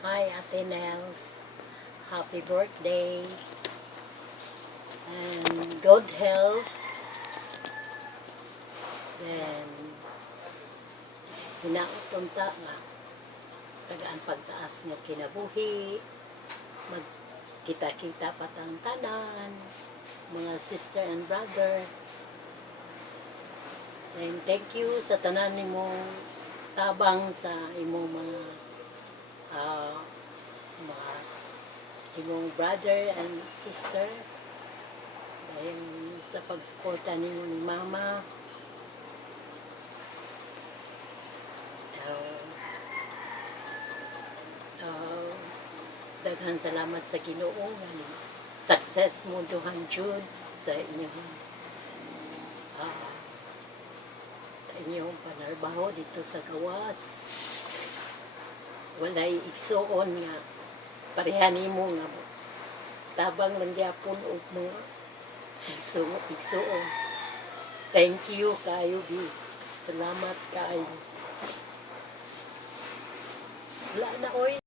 Hi, Ate Nels. Happy birthday. And good health. Then, hinaot-unta nga. Tagaan pagtaas nga kinabuhi. Magkita-kita patang tanan. Mga sister and brother. And thank you sa tanan nimo tabang sa imong mga imong brother and sister. Dahil sa pagsuporta nimo ni mama. Daghan salamat sa Ginoo nga success mo duhan jud sa inyong panarbaho dito sa gawas. Walay igsuon nga pareha nimo nga tabang lang gyapon og mga igsuon. Thank you kayo, Bi. Salamat kayo. Wala na, oy.